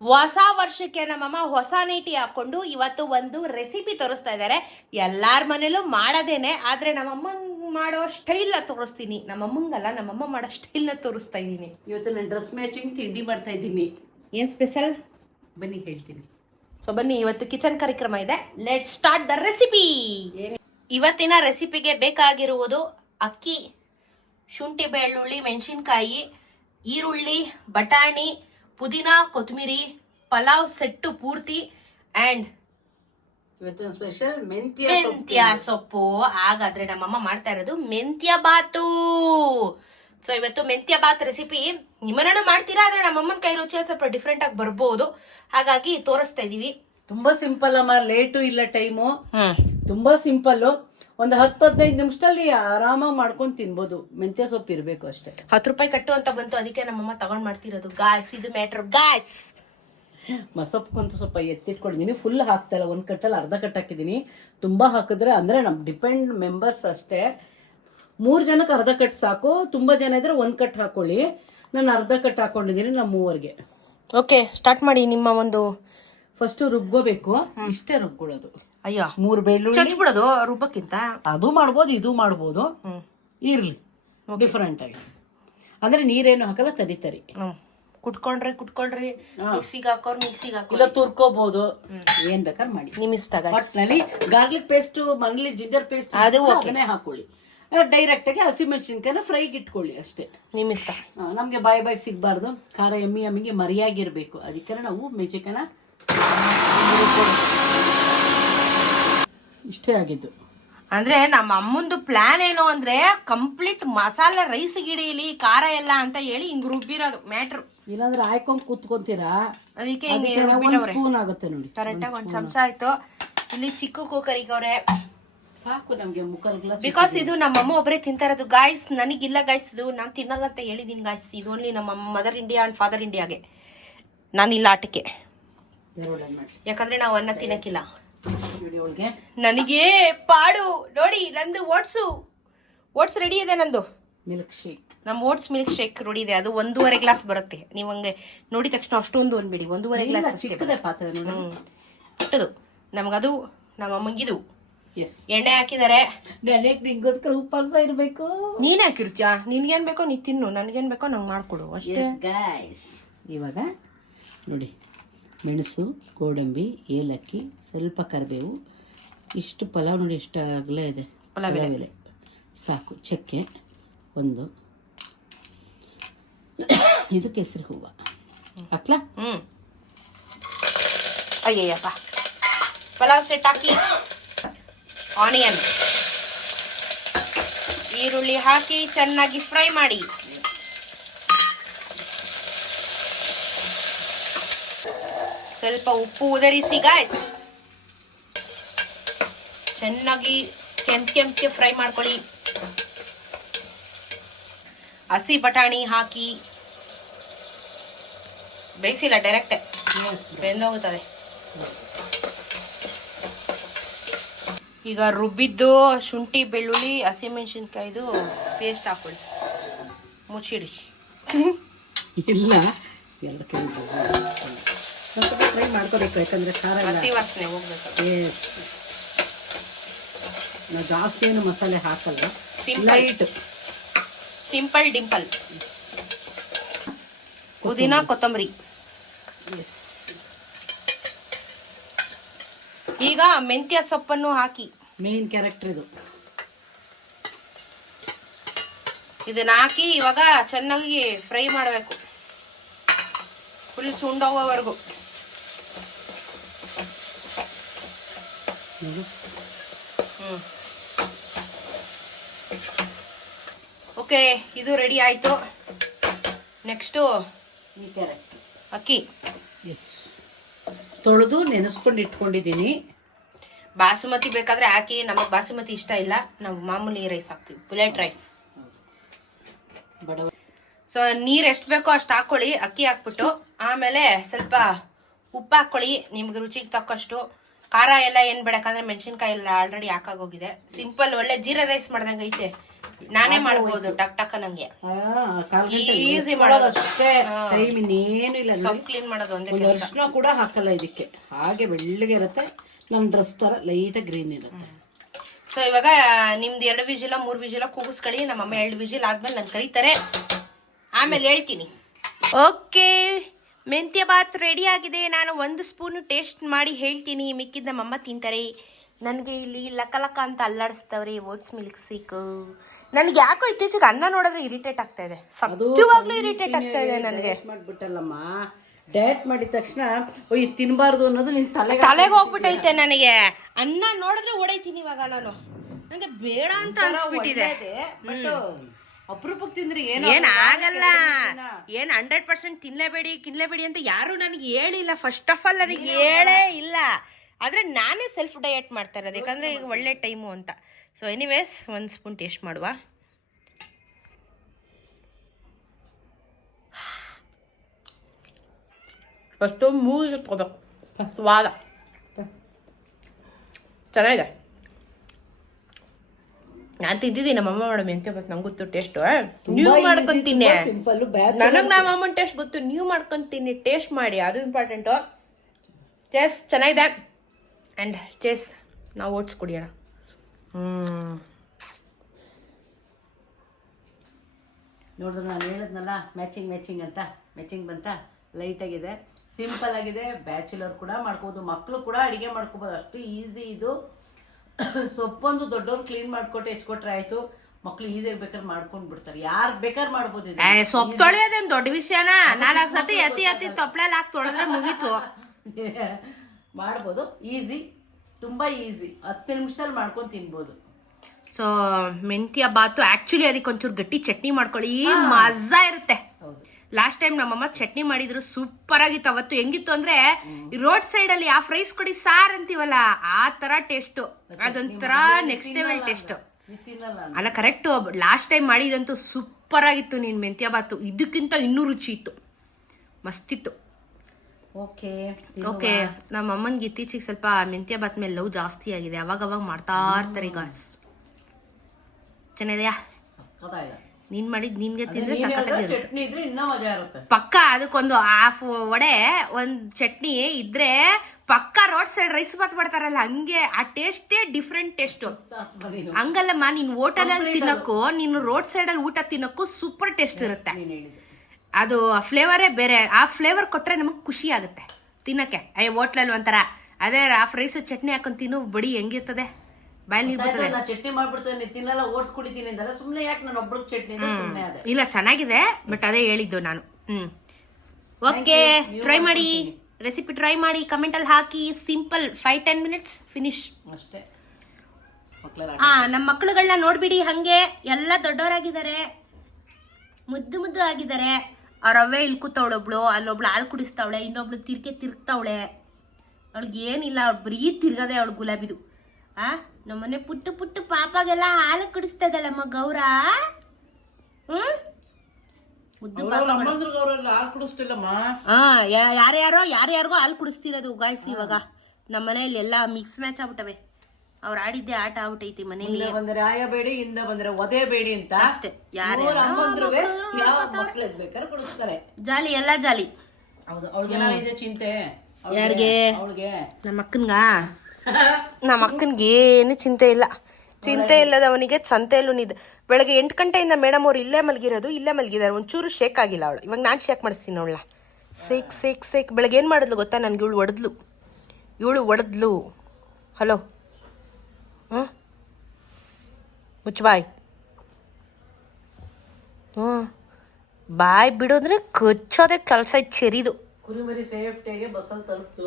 ಹೊಸ ವರ್ಷಕ್ಕೆ ನಮ್ಮಮ್ಮ ಹೊಸ ನೈಟಿ ಹಾಕೊಂಡು ಇವತ್ತು ಒಂದು ರೆಸಿಪಿ ತೋರಿಸ್ತಾ ಇದ್ದಾರೆ. ಎಲ್ಲಾರ ಮನೇಲೂ ಮಾಡೋದೇನೆ, ಆದ್ರೆ ನಮ್ಮಮ್ಮ ಮಾಡೋ ಸ್ಟೈಲ್ನ ತೋರಿಸ್ತೀನಿ. ನಮ್ಮಮ್ಮಂಗಲ್ಲ, ನಮ್ಮಮ್ಮ ಮಾಡೋ ಸ್ಟೈಲ್ನ ತೋರಿಸ್ತಾ ಇದ್ದೀನಿ. ಇವತ್ತು ನಾನು ಡ್ರೆಸ್ ಮ್ಯಾಚಿಂಗ್ ತಿಂಡಿ ಮಾಡ್ತಾ ಇದ್ದೀನಿ. ಏನ್ ಸ್ಪೆಷಲ್ ಬನ್ನಿ ಹೇಳ್ತೀನಿ. ಸೊ ಬನ್ನಿ, ಇವತ್ತು ಕಿಚನ್ ಕಾರ್ಯಕ್ರಮ ಇದೆ. Let start the recipe. ಇವತ್ತಿನ ರೆಸಿಪಿಗೆ ಬೇಕಾಗಿರುವುದು ಅಕ್ಕಿ, ಶುಂಠಿ, ಬೆಳ್ಳುಳ್ಳಿ, ಮೆಣಸಿನ್ಕಾಯಿ, ಈರುಳ್ಳಿ, ಬಟಾಣಿ, ಪುದೀನ, ಕೊತ್ತಂಬರಿ, ಪಲಾವ್ ಸೆಟ್ಟು ಪೂರ್ತಿ ಅಂಡ್ ಇವತ್ತು ಸ್ಪೆಷಲ್ ಮೆಂತ್ಯ ಸೊಪ್ಪು. ಹಾಗಾದ್ರೆ ನಮ್ಮಮ್ಮ ಮಾಡ್ತಾ ಇರೋದು ಮೆಂತ್ಯ ಬಾತು. ಸೊ ಇವತ್ತು ಮೆಂತ್ಯ ಬಾತ್ ರೆಸಿಪಿ ನಿಮ್ಮನ್ನ ಮಾಡ್ತೀರಾ, ಆದ್ರೆ ನಮ್ಮಮ್ಮನ ಕೈ ರುಚಿ ಸ್ವಲ್ಪ ಡಿಫ್ರೆಂಟ್ ಆಗಿ ಬರ್ಬೋದು, ಹಾಗಾಗಿ ತೋರಿಸ್ತಾ ಇದೀವಿ. ತುಂಬಾ ಸಿಂಪಲ್ ಅಮ್ಮ, ಲೇಟು ಇಲ್ಲ ಟೈಮು, ತುಂಬಾ ಸಿಂಪಲ್. ಒಂದು 10-15 ನಿಮಿಷದಲ್ಲಿ ಆರಾಮಾಗಿ ಮಾಡ್ಕೊಂಡು ತಿನ್ಬೋದು. ಮೆಂತ್ಯ ಸೊಪ್ಪು ಇರ್ಬೇಕು ಅಷ್ಟೇ. 10 ರೂಪಾಯಿ ಕಟ್ಟು ಅಂತ ಬಂತು, ಅದಕ್ಕೆ ನಮ್ಮಮ್ಮ ತಗೊಂಡ್ ಮಾಡ್ತಿರೋದು. ಗಾಯ್ಸ್, ಇದು ಮ್ಯಾಟ್ರ್ ಗಾಯ್ಸ್. ಮಸೊಪ್ಪಕ್ಕಂತೂ ಸ್ವಲ್ಪ ಎತ್ತಿಟ್ಕೊಂಡಿದ್ದೀನಿ. ಫುಲ್ ಹಾಕ್ತಲ್ಲ, ಒಂದ್ ಕಟ್ಟಲ್ಲಿ ಅರ್ಧ ಕಟ್ ಹಾಕಿದ್ದೀನಿ. ತುಂಬಾ ಹಾಕಿದ್ರೆ ಅಂದ್ರೆ ನಮ್ ಡಿಪೆಂಡ್ ಮೆಂಬರ್ಸ್ ಅಷ್ಟೇ. 3 ಜನಕ್ಕೆ ಅರ್ಧ ಕಟ್ ಸಾಕು. ತುಂಬಾ ಜನ ಇದ್ರೆ 1 ಕಟ್ ಹಾಕೊಳ್ಳಿ. ನಾನು ಅರ್ಧ ಕಟ್ ಹಾಕೊಂಡಿದ್ದೀನಿ ನಮ್ಮ 3 ಓಕೆ, ಸ್ಟಾರ್ಟ್ ಮಾಡಿ. ನಿಮ್ಮ ಒಂದು ಫಸ್ಟ್ ರುಬ್ಕೋಬೇಕು. ಇಷ್ಟೇ ರುಬ್ಕೊಳ್ಳೋದು. ಅಯ್ಯೋ, 3 ಬೆಳ್ಳುಳ್ಳಿ ಚಚ್ಬಿಡೋದು ರುಬ್ಬಕ್ಕಿಂತ. ಅದು ಮಾಡ್ಬೋದು, ಇದು ಮಾಡ್ಬೋದು. ಇರ್ಲಿ ಡಿಫರೆಂಟ್ ಆಗಿ. ಅಂದ್ರೆ ನೀರೇನು ಹಾಕಲ್ಲ, ತರಿ ಕುಟ್ಕೊಂಡ್ರಿ ಮಿಕ್ಸಿಗೆ ಹಾಕೋರು ಮಿಕ್ಸಿಗೆ ಹಾಕೋ, ಇಲ್ಲ ತುರ್ಕೋಬಹುದು, ಏನ್ ಬೇಕಾದ್ರೆ ಮಾಡಿ ನಿಮ್ ಇಷ್ಟ. ಒಟ್ಟಿನಲ್ಲಿ ಗಾರ್ಲಿಕ್ ಪೇಸ್ಟ್, ಮನೇಲಿ ಜಿಂಜರ್ ಪೇಸ್ಟ್ ಅದು ಅದನ್ನೇ ಹಾಕೊಳ್ಳಿ. ಡೈರೆಕ್ಟ್ ಆಗಿ ಹಸಿಮೆಣಸಿನ್ಕಾಯಿನ ಫ್ರೈಗೆ ಇಟ್ಕೊಳ್ಳಿ ಅಷ್ಟೇ, ನಿಮ್ ಇಷ್ಟ. ನಮ್ಗೆ ಬಾಯಿ ಸಿಗ್ಬಾರ್ದು, ಖಾರ ಎಮ್ಮಿಗೆ ಮರಿಯಾಗಿರ್ಬೇಕು. ಅದಕ್ಕೆ ನಾವು ಮೆಣಸಿನ್ಕಾಯಿನ ಇಷ್ಟೇ ಆಗಿದ್ದು. ಅಂದ್ರೆ ನಮ್ಮ ಅಮ್ಮಂದು ಪ್ಲಾನ್ ಏನು ಅಂದ್ರೆ ಕಂಪ್ಲೀಟ್ ಮಸಾಲೆ ರೈಸ್ ಗಿಡಿಲಿ ಖಾರ ಎಲ್ಲ ಅಂತ ಹೇಳಿ ಹಿಂಗ್ ರುಬ್ಬಿರೋದು ಮ್ಯಾಟ್ರು. ಇಲ್ಲಾಂದ್ರೆ ಹಾಕೊಂಡ್ ಕೂತ್ಕೊಂತೀರಾ, ಅದಕ್ಕೆ ಸ್ಪೂನ್ ಆಗುತ್ತೆ ನೋಡಿ. ಕರೆಕ್ಟಾಗಿ 1 ಚಮಚ ಆಯ್ತು. ಇಲ್ಲಿ ಸಿಕ್ಕು ಕುಕ್ಕರಿಗವ್ರೆ ಸಾಕು ನಮ್ಗೆ ಮುಕ್ಕಲ್ ಗ್ಲಾಸ್. ಬಿಕಾಸ್ ಇದು ನಮ್ಮಮ್ಮ ಒಬ್ಬರೇ ತಿಂತಾ ಇರೋದು ಗಾಯ್ಸ್. ನನಗಿಲ್ಲ ಗಾಯ್ಸ್, ಇದು ನಾನು ತಿನ್ನಲ್ಲ ಅಂತ ಹೇಳಿದೀನಿ ಗಾಯ್ಸ್. ಇದು ಓನ್ಲಿ ನಮ್ಮ ಮದರ್ ಇಂಡಿಯಾ ಅಂಡ್ ಫಾದರ್ ಇಂಡಿಯಾಗೆ. ನಾನಿಲ್ಲ ಆಟಕ್ಕೆ, ಯಾಕಂದ್ರೆ ನಾವು ಅನ್ನ ತಿನ್ನಕ್ಕಿಲ್ಲ. ನನಗೆ ಪಾಡು ನೋಡಿ. ನಂದು ಓಟ್ಸ್ ರೆಡಿ ಇದೆ. ನಂದು ಮಿಲ್ಕ್ ಶೇಕ್, ನಮ್ಮ ಓಟ್ಸ್ ಮಿಲ್ಕ್ ಶೇಕ್ ರೆಡಿ ಇದೆ. ಅದು 1.5 ಗ್ಲಾಸ್ ಬರುತ್ತೆ. ನೀವು ಹಂಗೆ ನೋಡಿದ ತಕ್ಷಣ ಅಷ್ಟೊಂದು ಅಂದ್ಬಿಡಿ, 1.5 ಗ್ಲಾಸ್ ಚಿಕ್ಕದೇ ಪಾತ್ರೆ. ಇಟ್ಟದು ನಮಗದು, ನಮ್ಮ ಅಮ್ಮಂಗಿದು. ಎಸ್, ಎಣ್ಣೆ ಹಾಕಿದ್ದಾರೆ. ನಿಂಗೋಸ್ಕರ ಉಪವಾಸ ಇರ್ಬೇಕು. ನೀನ್ ಹಾಕಿರ್ತೀಯ, ನಿನ್ಗೇನ್ ಬೇಕೋ ನೀ ತಿನ್ನು, ನನ್ಗೇನ್ ಬೇಕೋ ನಂಗೆ ಮಾಡ್ಕೊಡು ಅಷ್ಟೇ. ಇವಾಗ ನೋಡಿ, ಮೆಣಸು, ಗೋಡಂಬಿ, ಏಲಕ್ಕಿ, ಸ್ವಲ್ಪ ಕರಿಬೇವು, ಇಷ್ಟು ಪಲಾವ್ ನೋಡಿ ಎಷ್ಟು ಅಗಲ ಇದೆ. ಪಲಾವ್ ಎಲೆ ಸಾಕು. ಚಕ್ಕೆ 1, ಇದು ಕೇಸರಿ ಹೂವು ಹಾಕ್ಲಾ. ಅಯ್ಯಯ್ಯಪ್ಪ, ಪಲಾವ್ ಸೆಟ್ ಹಾಕಿ, ಆನಿಯನ್, ಈರುಳ್ಳಿ ಹಾಕಿ ಚೆನ್ನಾಗಿ ಫ್ರೈ ಮಾಡಿ. ಸ್ವಲ್ಪ ಉಪ್ಪು ಉದರಿಸಿ ಗಾಯ್ಸ್. ಚೆನ್ನಾಗಿ ಕೆಂಪೆ ಫ್ರೈ ಮಾಡ್ಕೊಳ್ಳಿ. ಹಸಿ ಬಟಾಣಿ ಹಾಕಿ ಬೇಯಿಸಿಲ್ಲ, ಡೈರೆಕ್ಟ್ ಬೆಂದೋಗುತ್ತದೆ. ಈಗ ರುಬ್ಬಿದ್ದು ಶುಂಠಿ, ಬೆಳ್ಳುಳ್ಳಿ, ಹಸಿಮೆಣಸಿನ್ಕಾಯ್ದು ಪೇಸ್ಟ್ ಹಾಕೊಳ್ಳಿ. ಮುಚ್ಚಿಡಿ. ಇಲ್ಲ, ಎಲ್ಲ ಫ್ರೈ ಮಾಡ್ಕೋಬೇಕು, ಯಾಕಂದ್ರೆ ಖಾರ ಹಸಿ ವಾಸನೆ ಹೋಗ್ಬೇಕು. ನಾವು ಜಾಸ್ತಿ ಏನು ಮಸಾಲೆ ಹಾಕಲ್ಲ, ಸಿಂಪಲ್ ಡಿಂಪಲ್. ಪುದೀನ, ಕೊತ್ತಂಬರಿ. ಈಗ ಮೆಂತ್ಯ ಸೊಪ್ಪನ್ನು ಹಾಕಿ. ಮೇನ್ ಕ್ಯಾರೆಕ್ಟರ್ ಇದು. ಇದನ್ನ ಹಾಕಿ ಇವಾಗ ಚೆನ್ನಾಗಿ ಫ್ರೈ ಮಾಡಬೇಕು, ಫುಲ್ ಸುಂಡೋಗೋವರೆಗೂ. ಓಕೆ, ಇದು ರೆಡಿ ಆಯ್ತು. ನೆಕ್ಸ್ಟು ಅಕ್ಕಿ ತೊಳೆದು ನೆನೆಸ್ಕೊಂಡು ಇಟ್ಕೊಂಡಿದ್ದೀನಿ. ಬಾಸುಮತಿ ಬೇಕಾದ್ರೆ ಹಾಕಿ, ನಮಗೆ ಬಾಸುಮತಿ ಇಷ್ಟ ಇಲ್ಲ, ನಾವು ಮಾಮೂಲಿ ರೈಸ್ ಹಾಕ್ತೀವಿ, ಬುಲೆಟ್ ರೈಸ್. ಸೊ ನೀರು ಎಷ್ಟು ಬೇಕೋ ಅಷ್ಟು ಹಾಕೊಳ್ಳಿ, ಅಕ್ಕಿ ಹಾಕ್ಬಿಟ್ಟು. ಆಮೇಲೆ ಸ್ವಲ್ಪ ಉಪ್ಪು ಹಾಕೊಳ್ಳಿ, ನಿಮ್ಗೆ ರುಚಿಗೆ ತಕ್ಕಷ್ಟು. ಖಾರ ಎಲ್ಲ ಏನು ಬೇಡಕ್ಕಂದ್ರೆ ಮೆಣಸಿನ್ಕಾಯಿ ಎಲ್ಲ ಆಲ್ರೆಡಿ ಹಾಕಾಗೋಗಿದೆ. ಸಿಂಪಲ್ ಒಳ್ಳೆ ಜೀರಾ ರೈಸ್ ಮಾಡ್ದಂಗೆ ಐತೆ. ನಾನೇ ಮಾಡ್ಬೋದು ಟಕ್ ಟಕ್ ನಂಗೆ ಈಸಿ ಮಾಡೋದು ಅಷ್ಟೇ, ಟೈಮ್ ಇನ್ನೇನು ಇಲ್ಲ. ಸೊಪ್ಪು ಕ್ಲೀನ್ ಮಾಡೋದು ಒಂದೇ ಒಂದು ಅರ್ಶಿನ ಕೂಡ ಹಾಕಲ್ಲ ಇದಕ್ಕೆ, ಹಾಗೆ ಬೆಳ್ಳಗೆ ಇರುತ್ತೆ. ನನ್ನ ಡ್ರೆಸ್ ತರ ಲೈಟಾಗಿ ಗ್ರೀನ್ ಇರುತ್ತೆ. ಸೊ ಇವಾಗ ನಿಮ್ದು 2 ವಿಜಿಲ 3 ವಿಜಿಲ ಕೂಗಿಸ್ಕೊಳ್ಳಿ. ನಮ್ಮಮ್ಮ 2 ವಿಜಿಲ್ ಆದ್ಮೇಲೆ ನಾನು ಕರೀತಾರೆ, ಆಮೇಲೆ ಹೇಳ್ತೀನಿ. ಓಕೆ, ಮೆಂತ್ಯ ಬಾತ್ ರೆಡಿ ಆಗಿದೆ. ನಾನು 1 ಸ್ಪೂನು ಟೇಸ್ಟ್ ಮಾಡಿ ಹೇಳ್ತೀನಿ, ಮಿಕ್ಕಿದ ನಮ್ಮಮ್ಮ ತಿಂತಾರೆ. ನನಗೆ ಇಲ್ಲಿ ಲಕ ಲಕ ಅಂತ ಅಲ್ಲಾಡಿಸ್ತವ್ರೆ ಓಟ್ಸ್ ಮಿಲ್ಕ್ ಸಿಕ್. ನನಗೆ ಯಾಕೋ ಇತ್ತೀಚೆಗೆ ಅನ್ನ ನೋಡಿದ್ರೆ ಇರಿಟೇಟ್ ಆಗ್ತಾ ಇದೆ, ಸತ್ಯವಾಗ್ಲೂ ಇರಿಟೇಟ್ ಆಗ್ತಾ ಇದೆ ನನಗೆ. ಮಾಡ್ಬಿಟ್ಟಲ್ಲಮ್ಮ, ಡಯಟ್ ಮಾಡಿದ ತಕ್ಷಣ ಇದು ತಿನ್ಬಾರ್ದು ಅನ್ನೋದು ನಿನ್ ತಲೆಗೆ ಹೋಗ್ಬಿಟ್ಟೈತೆ ನನಗೆ. ಅನ್ನ ನೋಡಿದ್ರೆ ಓಡೈತೀನಿ ಇವಾಗ ನಾನು, ನನಗೆ ಬೇಡ ಅಂತ ಅನ್ಸ್ಬಿಟ್ಟಿದೆ. ಅಪರೂಪಕ್ಕೆ ತಿಂದ್ರೆ ಏನ್ ಆಗಲ್ಲ, ಏನ್ 100% ತಿನ್ಲೇಬೇಡಿ ಅಂತ ಯಾರು ನನಗೆ ಹೇಳಿಲ್ಲ. ಫಸ್ಟ್ ಆಫ್ ಆಲ್ ನನಗೆ ಹೇಳೇ ಇಲ್ಲ, ಆದ್ರೆ ನಾನೇ ಸೆಲ್ಫ್ ಡಯಟ್ ಮಾಡ್ತಾ ಇರೋದು, ಯಾಕಂದ್ರೆ ಈಗ ಒಳ್ಳೆ ಟೈಮು ಅಂತ. ಸೊ ಎನಿವೇಸ್ 1 ಸ್ಪೂನ್ ಟೇಸ್ಟ್ ಮಾಡುವ. ಫಸ್ಟು ಮೂರು ತಗೋಬೇಕು, ಸ್ವಾದ ಚೆನ್ನಾಗಿದೆ. ನಾನು ತಿಂತಿದ್ದೀನಿ ನಮ್ಮಮ್ಮ ಮಾಡೋ ಮೆಂತ್ಯ ಬಾತ್, ನಂಗೆ ಗೊತ್ತು ಟೇಸ್ಟು. ನೀವು ಮಾಡ್ಕೊಂತೀನಿ, ನನಗೆ ನಮ್ಮಮ್ಮನ ಟೇಸ್ಟ್ ಗೊತ್ತು, ನೀವು ಮಾಡ್ಕೊಂತೀನಿ. ಟೇಸ್ಟ್ ಮಾಡಿ, ಅದು ಇಂಪಾರ್ಟೆಂಟು. ಟೇಸ್ಟ್ ಚೆನ್ನಾಗಿದೆ. ಆ್ಯಂಡ್ ಚೇಸ್ ನಾವು ಓಟ್ಸ್ ಕುಡಿಯೋಣ. ನೋಡಿದ್ರೆ ನಾನು ಹೇಳಿದ್ನಲ್ಲ ಮ್ಯಾಚಿಂಗ್ ಅಂತ, ಮ್ಯಾಚಿಂಗ್ ಬಂತ. ಲೈಟಾಗಿದೆ, ಸಿಂಪಲ್ ಆಗಿದೆ, ಬ್ಯಾಚುಲರ್ ಕೂಡ ಮಾಡ್ಕೋಬೋದು, ಮಕ್ಕಳು ಕೂಡ ಅಡುಗೆ ಮಾಡ್ಕೋಬೋದು, ಅಷ್ಟು ಈಸಿ ಇದು. ಸೊಪ್ಪೊಂದು ದೊಡ್ಡವ್ರು ಕ್ಲೀನ್ ಮಾಡ್ಕೊಟ್ಟು ಹೆಚ್ಕೊಟ್ರೆ ಆಯ್ತು, ಮಕ್ಳು ಈಸಿಯಾಗಿ ಬೇಕಾದ್ರೆ ಮಾಡ್ಕೊಂಡು ಬಿಡ್ತಾರೆ. ಯಾರು ಬೇಕಾದ್ರೆ ಮಾಡ್ಬೋದು. ಸೊಪ್ಪು ತೊಳೆಯೋದೇನು ದೊಡ್ಡ ವಿಷಯನಾ? 4 ಸತಿ ಎತ್ತಿ ತೊಪ್ಪಳಲ್ಲಿ ಹಾಕಿ ತೊಳೆದ್ರೆ ಮುಗೀತು. ಮಾಡ್ಬೋದು, ಈಸಿ, ತುಂಬಾ ಈಸಿ, 10 ನಿಮಿಷದಲ್ಲಿ ಮಾಡ್ಕೊಂಡು ತಿನ್ಬೋದು. ಸೊ ಮೆಂತ್ಯ ಬಾತು ಆಕ್ಚುಲಿ ಅದಕ್ಕೆ ಒಂಚೂರು ಗಟ್ಟಿ ಚಟ್ನಿ ಮಾಡ್ಕೊಳ್ಳಿ, ಮಜಾ ಇರುತ್ತೆ. ಲಾಸ್ಟ್ ಟೈಮ್ ನಮ್ಮಮ್ಮ ಚಟ್ನಿ ಮಾಡಿದ್ರು, ಸೂಪರ್ ಆಗಿತ್ತು. ಅವತ್ತು ಹೆಂಗಿತ್ತು ಅಂದ್ರೆ ರೋಡ್ ಸೈಡ್ ಅಲ್ಲಿ ಆ ಫ್ರೈಸ್ ಕೊಡಿ ಸಾರ್ ಅಂತೀವಲ್ಲ, ಆ ತರ ಟೇಸ್ಟ್, ಅದೊಂಥರ ನೆಕ್ಸ್ಟ್ ಲೆವೆಲ್ ಟೇಸ್ಟ್ ಅಲ್ಲ. ಕರೆಕ್ಟ್, ಲಾಸ್ಟ್ ಟೈಮ್ ಮಾಡಿದಂತೂ ಸೂಪರ್ ಆಗಿತ್ತು ನೀನ್ ಮೆಂತ್ಯ ಬಾತು, ಇದಕ್ಕಿಂತ ಇನ್ನೂ ರುಚಿ ಇತ್ತು, ಮಸ್ತಿತ್ತು. ಓಕೆ, ನಮ್ಮ ಅಮ್ಮನ್ಗೆ ಇತ್ತೀಚೆಗೆ ಸ್ವಲ್ಪ ಮೆಂತ್ಯ ಬಾತ್ ಮೇಲೆ ಲವ್ ಜಾಸ್ತಿ ಆಗಿದೆ, ಅವಾಗ ಮಾಡ್ತಾ ಇರ್ತಾರೆ ಗಾಸ್. ಚೆನ್ನಾಗಿದೆಯಾ? ನೀನ್ ಮಾಡಿದ್ ನಿನ್ಗೆ ತಿಂದ್ರೆ ಸಖತ್ತಾಗಿರುತ್ತೆ ಪಕ್ಕ. ಅದಕ್ಕೊಂದು ಹಾಫ್ ವಡೆ, ಒಂದ್ ಚಟ್ನಿ ಇದ್ರೆ ಪಕ್ಕ ರೋಡ್ ಸೈಡ್ ರೈಸ್ ಬಾತ್ ಮಾಡ್ತಾರಲ್ಲ, ಹಂಗೆ ಆ ಟೇಸ್ಟೇ ಡಿಫ್ರೆಂಟ್ ಟೇಸ್ಟ್. ಹಂಗಲ್ಲಮ್ಮ, ನೀನ್ ಹೋಟೆಲ್ ಅಲ್ಲಿ ತಿನ್ನಕ್ಕೂ ನೀನು ರೋಡ್ ಸೈಡ್ ಅಲ್ಲಿ ಊಟ ತಿನ್ನಕ್ಕೂ ಸೂಪರ್ ಟೇಸ್ಟ್ ಇರುತ್ತೆ. ಅದು ಫ್ಲೇವರೇ ಬೇರೆ, ಆ ಫ್ಲೇವರ್ ಕೊಟ್ರೆ ನಮಗ್ ಖುಷಿ ಆಗುತ್ತೆ ತಿನ್ನಕ್ಕೆ. ಹೋಟ್ಲಲ್ಲಿ ಒಂಥರ ಅದೇ ಆ ಫ್ರೈಸ್ ಚಟ್ನಿ ಹಾಕೊಂಡ್ ತಿನ್ನು ಬಡಿ ಹೆಂಗಿರ್ತದೆ, ಬಾಯಲ್ಲಿ ನೀರು ಬರ್ತದೆ. ಚಟ್ನಿ ಮಾಡ್ಬಿಡ್ತೇನೆ, ತಿನ್ನಲ್ಲ, ಓಟ್ಸ್ ಕುಡಿತೀನಿ ಅಂದ್ರೆ ಸುಮ್ಮನೆ ಯಾಕೆ ನಾನು ಒಬ್ಳು ಚಟ್ನಿ ಸುಮ್ಮನೆ ಅದೇ. ಇಲ್ಲ ಚೆನ್ನಾಗಿದೆ, ಬಟ್ ಅದೇ ಹೇಳಿದ್ದು ನಾನು. ಓಕೆ, ಟ್ರೈ ಮಾಡಿ, ರೆಸಿಪಿ ಟ್ರೈ ಮಾಡಿ, ಕಮೆಂಟ್ ಅಲ್ಲಿ ಹಾಕಿ. ಸಿಂಪಲ್ 5-10 ಮಿನಿಟ್ಸ್ ಫಿನಿಶ್ ಅಷ್ಟೇ. ನಮ್ಮ ಮಕ್ಕಳುಗಳನ್ನ ನೋಡ್ಬಿಡಿ, ಹಂಗೆ ಎಲ್ಲ ದೊಡ್ಡವರಾಗಿದ್ದಾರೆ, ಮುದ್ದು ಆಗಿದ್ದಾರೆ. ಅವ್ರ ಅವೇ ಇಲ್ಲಿ ಕೂತವಳೆ, ಒಬ್ಳು ಅಲ್ಲೊಬ್ಳು ಹಾಲು ಕುಡಿಸ್ತಾವಳೆ, ಇನ್ನೊಬ್ಳು ತಿರ್ಗ್ತಾವಳೆ. ಅವಳಿಗೆ ಏನಿಲ್ಲ, ಅವ್ಳು ಬರೀ ತಿರ್ಗದೆ ಅವಳು ಗುಲಾಬಿದು. ನಮ್ಮನೆ ಪುಟ್ಟು ಪಾಪಾಗೆಲ್ಲ ಹಾಲು ಕುಡಿಸ್ತದಲ್ಲಮ್ಮ ಗೌರ. ಯಾರ್ಯಾರಿಗೋ ಹಾಲು ಕುಡಿಸ್ತಿರೋದು ಗಾಯ್ಸ್. ಇವಾಗ ನಮ್ಮ ಮನೆಯಲ್ಲಿ ಎಲ್ಲ ಮಿಕ್ಸ್ ಮ್ಯಾಚ್ ಆಗ್ಬಿಟ್ಟವೆ. ಅವ್ರು ಆಡಿದ್ದೆ ಆಟ ಆಗ್ಬಿಟ್ಟೈತಿ ಮನೇಲಿ. ಬಂದ್ರೆ ಆಯಬೇಡಿ, ಇಂದ ಬಂದ್ರೆ ಒದೇಬೇಡಿ ಅಂತ ಅಷ್ಟೇ. ಯಾರು ಬೇಕಾದ್ರೆ ಕುಡಿಸ್ತಾರೆ. ಜಾಲಿ, ಎಲ್ಲ ಜಾಲಿ. ಹೌದು, ಅವ್ಳಿಗೆ ಚಿಂತೆ. ಯಾರಿಗೆ? ಅವಳಿಗೆ, ನಮ್ಮ ಅಕ್ಕನ್ಗೆ ಏನು ಚಿಂತೆ ಇಲ್ಲ. ಚಿಂತೆ ಇಲ್ಲದವನಿಗೆ ಸಂತೆಯಲ್ಲೂ ನಿದ್ದೆ. ಬೆಳಗ್ಗೆ 8 ಗಂಟೆಯಿಂದ ಮೇಡಮ್ ಅವ್ರು ಇಲ್ಲೇ ಮಲಗಿದ್ದಾರೆ. ಒಂಚೂರು ಶೇಕ್ ಆಗಿಲ್ಲ ಅವಳು. ಇವಾಗ ನಾನು ಶೇಕ್ ಮಾಡಿಸ್ತೀನಿ ಅವಳ. ಸೇಕ್ ಬೆಳಗ್ಗೆ ಏನು ಮಾಡಿದ್ಲು ಗೊತ್ತಾ? ನನಗೆ ಇವಳು ಹೊಡೆದ್ಲು. ಹಲೋ, ಮುಚ್ಚಬಾಯ್. ಬಾಯ್ ಬಿಡೋದ್ರೆ ಕಚ್ಚೋದೆ ಕೆಲಸ. ಚೆರಿದು ಕುರಿಮರಿ ಸೇಫ್ಟಿಯಾಗಿ ಬಸ್ಸಲ್ಲಿ ತಲುಪ್ತು.